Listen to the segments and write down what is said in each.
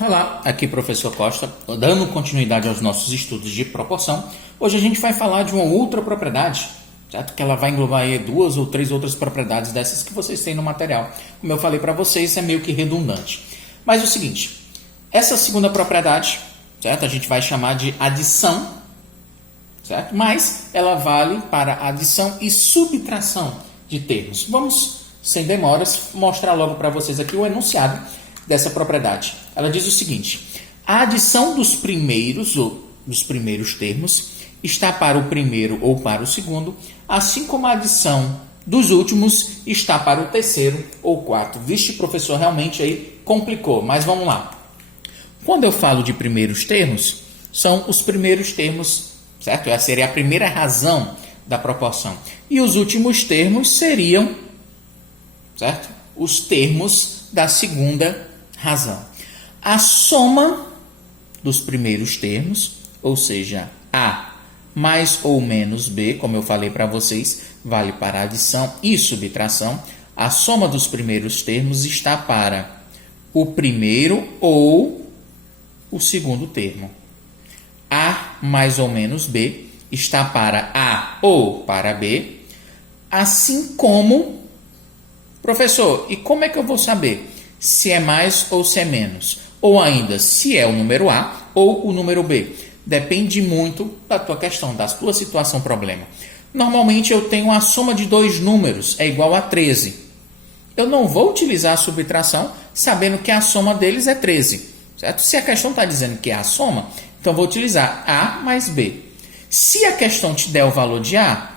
Olá, aqui professor Costa, dando continuidade aos nossos estudos de proporção. Hoje a gente vai falar de uma outra propriedade, certo? Que ela vai englobar aí duas ou três outras propriedades dessas que vocês têm no material. Como eu falei para vocês, é meio que redundante. Mas é o seguinte, essa segunda propriedade, certo? A gente vai chamar de adição, certo? Mas ela vale para adição e subtração de termos. Vamos, sem demoras, mostrar logo para vocês aqui o enunciado dessa propriedade. Ela diz o seguinte: a adição dos primeiros ou dos primeiros termos está para o primeiro ou para o segundo, assim como a adição dos últimos está para o terceiro ou quarto. Vixe, professor, realmente aí complicou, mas vamos lá. Quando eu falo de primeiros termos, são os primeiros termos, certo? Essa seria a primeira razão da proporção. E os últimos termos seriam, certo? Os termos da segunda razão. A soma dos primeiros termos, ou seja, A mais ou menos B, como eu falei para vocês, vale para adição e subtração. A soma dos primeiros termos está para o primeiro ou o segundo termo. A mais ou menos B está para A ou para B, assim como... Professor, e como é que eu vou saber se é mais ou se é menos? Ou ainda, se é o número A ou o número B? Depende muito da tua questão, da tua situação, problema. Normalmente eu tenho a soma de dois números, é igual a 13. Eu não vou utilizar a subtração sabendo que a soma deles é 13. Certo? Se a questão está dizendo que é a soma, então eu vou utilizar A mais B. Se a questão te der o valor de A,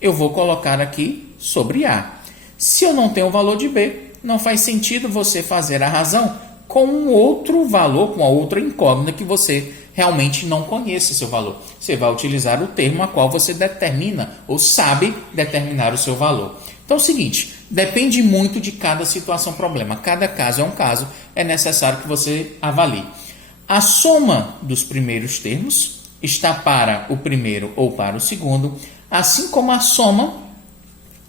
eu vou colocar aqui sobre A. Se eu não tenho o valor de B, não faz sentido você fazer a razão com um outro valor, com a outra incógnita que você realmente não conhece seu valor. Você vai utilizar o termo a qual você determina ou sabe determinar o seu valor. Então é o seguinte, depende muito de cada situação, problema. Cada caso é um caso, é necessário que você avalie. A soma dos primeiros termos está para o primeiro ou para o segundo, assim como a soma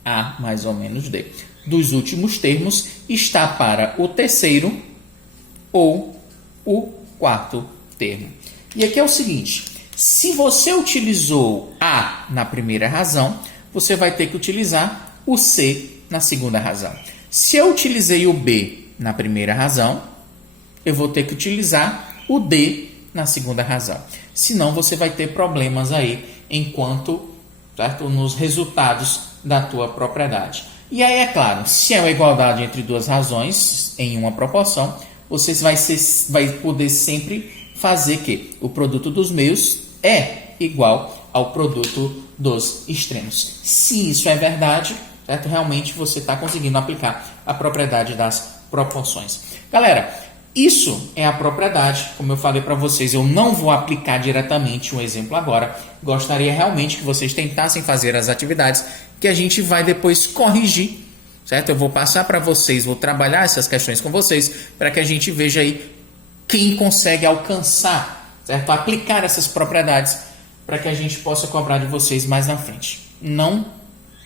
A mais ou menos D dos últimos termos está para o terceiro ou o quarto termo. E aqui é o seguinte, se você utilizou A na primeira razão, você vai ter que utilizar o C na segunda razão. Se eu utilizei o B na primeira razão, eu vou ter que utilizar o D na segunda razão. Senão você vai ter problemas aí enquanto, certo? Nos resultados da tua propriedade. E aí, é claro, se é uma igualdade entre duas razões em uma proporção, você vai poder sempre fazer que o produto dos meios é igual ao produto dos extremos. Se isso é verdade, certo? Realmente você está conseguindo aplicar a propriedade das proporções. Galera, isso é a propriedade, como eu falei para vocês, eu não vou aplicar diretamente um exemplo agora. Gostaria realmente que vocês tentassem fazer as atividades que a gente vai depois corrigir, certo? Eu vou passar para vocês, vou trabalhar essas questões com vocês para que a gente veja aí quem consegue alcançar, certo? Aplicar essas propriedades para que a gente possa cobrar de vocês mais na frente. Não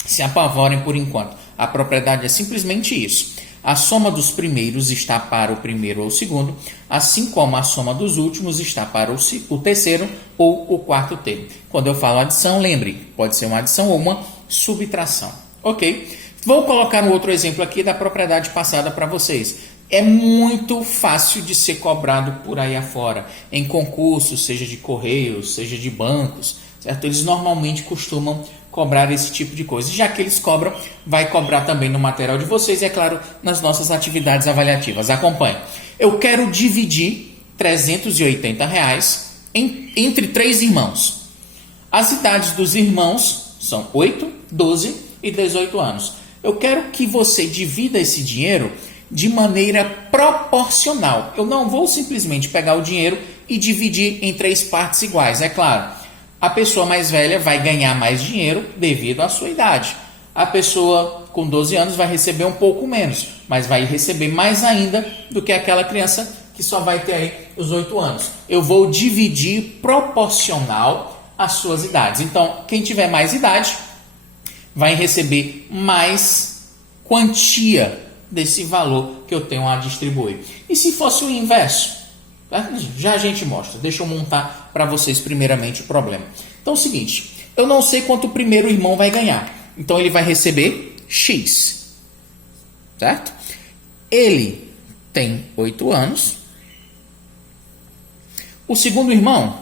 se apavorem por enquanto. A propriedade é simplesmente isso. A soma dos primeiros está para o primeiro ou o segundo, assim como a soma dos últimos está para o terceiro ou o quarto termo. Quando eu falo adição, lembre, pode ser uma adição ou uma subtração. Ok? Vou colocar um outro exemplo aqui da propriedade passada para vocês. É muito fácil de ser cobrado por aí afora, em concursos, seja de correios, seja de bancos, certo? Eles normalmente costumam cobrar esse tipo de coisa. Já que eles cobram, vai cobrar também no material de vocês e, é claro, nas nossas atividades avaliativas. Acompanhe. Eu quero dividir R$380 entre 3 irmãos. As idades dos irmãos são 8, 12 e 18 anos. Eu quero que você divida esse dinheiro de maneira proporcional. Eu não vou simplesmente pegar o dinheiro e dividir em 3 partes iguais. É claro, a pessoa mais velha vai ganhar mais dinheiro devido à sua idade. A pessoa com 12 anos vai receber um pouco menos, mas vai receber mais ainda do que aquela criança que só vai ter aí os 8 anos. Eu vou dividir proporcional às suas idades. Então, quem tiver mais idade vai receber mais quantia desse valor que eu tenho a distribuir. E se fosse o inverso? Já a gente mostra. Deixa eu montar para vocês primeiramente o problema. Então é o seguinte, eu não sei quanto o primeiro irmão vai ganhar. Então ele vai receber X. Certo? Ele tem 8 anos. O segundo irmão,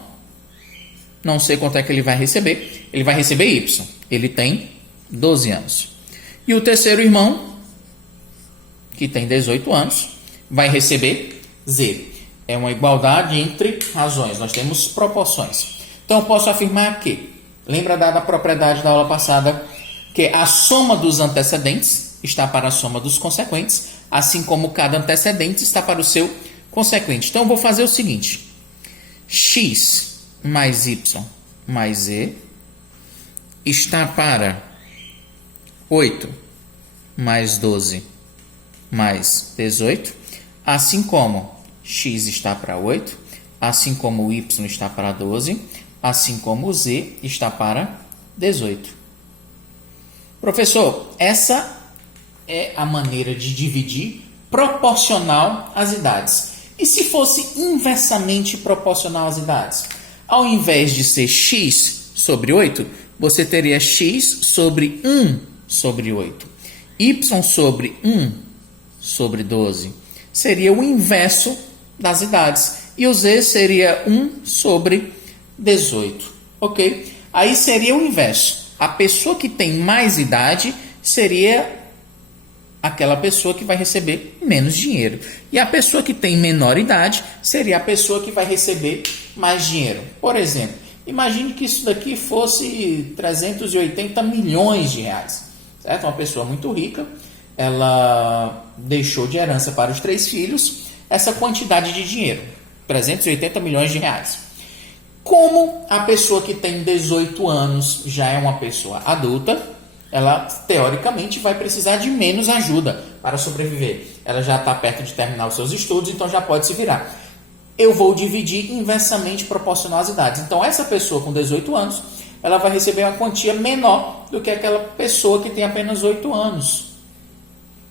não sei quanto é que ele vai receber. Ele vai receber Y. Ele tem 12 anos. E o terceiro irmão, que tem 18 anos, vai receber Z. É uma igualdade entre razões. Nós temos proporções. Então, eu posso afirmar que, lembra da propriedade da aula passada, que a soma dos antecedentes está para a soma dos consequentes, assim como cada antecedente está para o seu consequente. Então, eu vou fazer o seguinte. X mais Y mais Z está para 8 mais 12 mais 18, assim como X está para 8, assim como o Y está para 12, assim como o Z está para 18. Professor, essa é a maneira de dividir proporcional às idades. E se fosse inversamente proporcional às idades? Ao invés de ser X sobre 8, você teria X sobre 1 sobre 8. Y sobre 1 sobre 12. Seria o inverso das idades. E o Z seria 1 sobre 18. Ok? Aí seria o inverso. A pessoa que tem mais idade seria aquela pessoa que vai receber menos dinheiro. E a pessoa que tem menor idade seria a pessoa que vai receber mais dinheiro. Por exemplo, imagine que isso daqui fosse 380 milhões de reais. Certo? Uma pessoa muito rica, ela deixou de herança para os 3 filhos essa quantidade de dinheiro, 380 milhões de reais. Como a pessoa que tem 18 anos já é uma pessoa adulta, ela teoricamente vai precisar de menos ajuda para sobreviver. Ela já está perto de terminar os seus estudos, então já pode se virar. Eu vou dividir inversamente proporcional às idades. Então essa pessoa com 18 anos, ela vai receber uma quantia menor do que aquela pessoa que tem apenas 8 anos.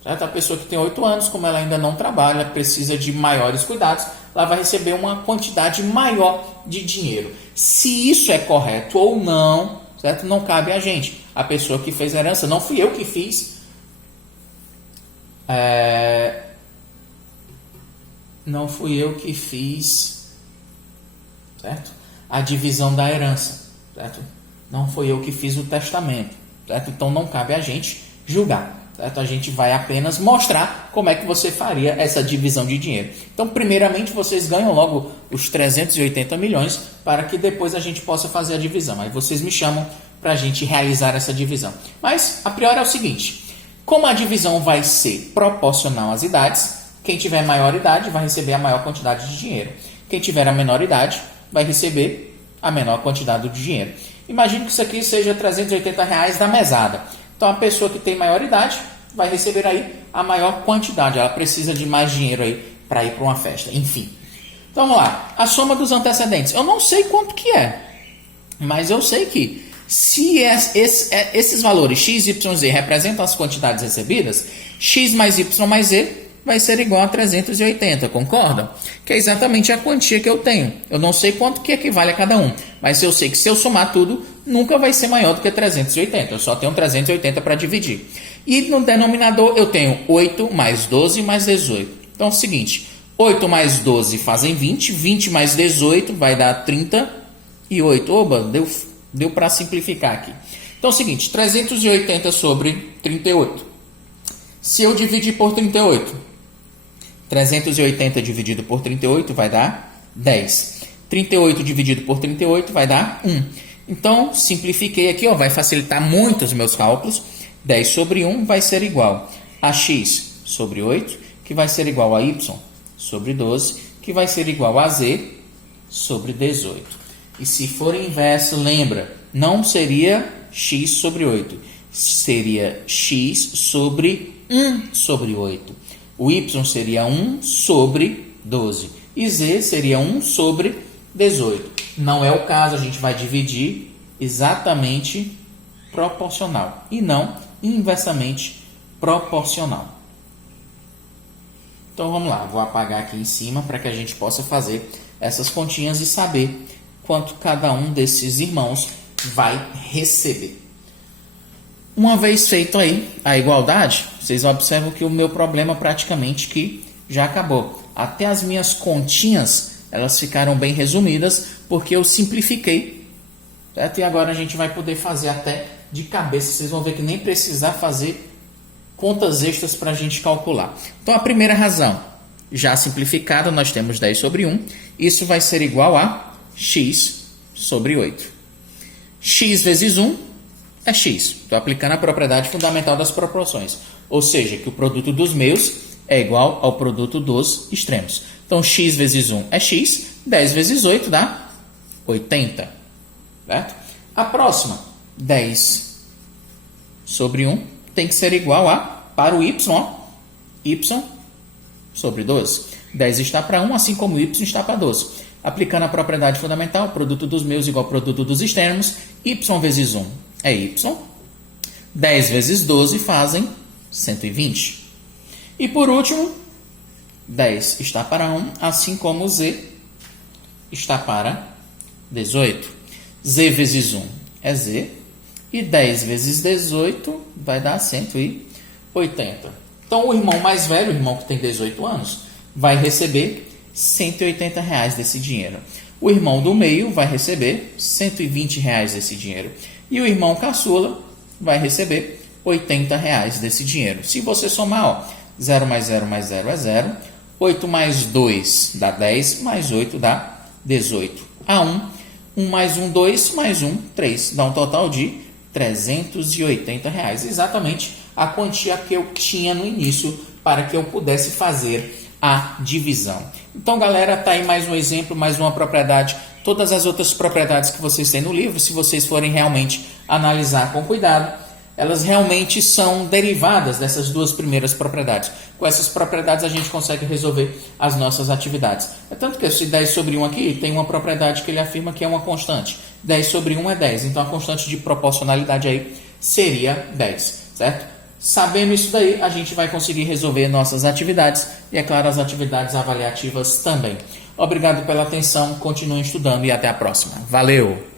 Certo? A pessoa que tem 8 anos, como ela ainda não trabalha, precisa de maiores cuidados, ela vai receber uma quantidade maior de dinheiro. Se isso é correto ou não, certo? Não cabe a gente. A pessoa que fez a herança, não fui eu que fiz. Não fui eu que fiz, certo? A divisão da herança, certo? Não foi eu que fiz o testamento, certo? Então não cabe a gente julgar. Certo? A gente vai apenas mostrar como é que você faria essa divisão de dinheiro. Então, primeiramente, vocês ganham logo os 380 milhões para que depois a gente possa fazer a divisão. Aí vocês me chamam para a gente realizar essa divisão. Mas, a priori é o seguinte, como a divisão vai ser proporcional às idades, quem tiver maior idade vai receber a maior quantidade de dinheiro. Quem tiver a menor idade vai receber a menor quantidade de dinheiro. Imagine que isso aqui seja R$380 da mesada. Então, a pessoa que tem maior idade vai receber aí a maior quantidade. Ela precisa de mais dinheiro aí para ir para uma festa. Enfim. Então, vamos lá. A soma dos antecedentes. Eu não sei quanto que é. Mas eu sei que se esses valores x, y, z representam as quantidades recebidas, x mais y mais z vai ser igual a 380. Concorda? Que é exatamente a quantia que eu tenho. Eu não sei quanto que equivale a cada um. Mas eu sei que se eu somar tudo, nunca vai ser maior do que 380. Eu só tenho 380 para dividir. E no denominador eu tenho 8 mais 12 mais 18. Então é o seguinte, 8 mais 12 fazem 20, 20 mais 18 vai dar 38. Oba, deu para simplificar aqui. Então é o seguinte, 380 sobre 38. Se eu dividir por 38, 380 dividido por 38 vai dar 10. 38 dividido por 38 vai dar 1. Então, simplifiquei aqui, ó, vai facilitar muito os meus cálculos. 10 sobre 1 vai ser igual a x sobre 8, que vai ser igual a y sobre 12, que vai ser igual a z sobre 18. E se for inverso, lembra, não seria x sobre 8, seria x sobre 1 sobre 8. O y seria 1 sobre 12 e z seria 1 sobre 18. Não é o caso, a gente vai dividir exatamente proporcional e não inversamente proporcional. Então vamos lá, vou apagar aqui em cima para que a gente possa fazer essas continhas e saber quanto cada um desses irmãos vai receber. Uma vez feito aí a igualdade, vocês observam que o meu problema praticamente que já acabou. Até as minhas continhas, elas ficaram bem resumidas porque eu simplifiquei, certo? E agora a gente vai poder fazer até de cabeça. Vocês vão ver que nem precisar fazer contas extras para a gente calcular. Então a primeira razão, já simplificada, nós temos 10 sobre 1. Isso vai ser igual a x sobre 8. X vezes 1 é x. Estou aplicando a propriedade fundamental das proporções. Ou seja, que o produto dos meios é igual ao produto dos extremos. Então, x vezes 1 é x. 10 vezes 8 dá 80. Certo? A próxima, 10 sobre 1, tem que ser igual a, para o y, y sobre 12. 10 está para 1, assim como y está para 12. Aplicando a propriedade fundamental, produto dos meios igual ao produto dos extremos, y vezes 1 é y. 10 vezes 12 fazem 120. E por último, 10 está para 1, assim como z está para 18. Z vezes 1 é z. E 10 vezes 18 vai dar 180. Então, o irmão mais velho, o irmão que tem 18 anos, vai receber R$180 desse dinheiro. O irmão do meio vai receber R$120 desse dinheiro. E o irmão caçula vai receber R$80 desse dinheiro. Se você somar, 0 mais 0 mais 0 é 0. 8 mais 2 dá 10, mais 8 dá 18. A 1, 1 mais 1, 2, mais 1, 3. Dá um total de R$380. Exatamente a quantia que eu tinha no início para que eu pudesse fazer a divisão. Então, galera, tá aí mais um exemplo, mais uma propriedade. Todas as outras propriedades que vocês têm no livro, se vocês forem realmente analisar com cuidado, elas realmente são derivadas dessas duas primeiras propriedades. Com essas propriedades a gente consegue resolver as nossas atividades. É tanto que esse 10 sobre 1 aqui tem uma propriedade que ele afirma que é uma constante. 10 sobre 1 é 10, então a constante de proporcionalidade aí seria 10, certo? Sabendo isso daí, a gente vai conseguir resolver nossas atividades e, é claro, as atividades avaliativas também. Obrigado pela atenção, continuem estudando e até a próxima. Valeu!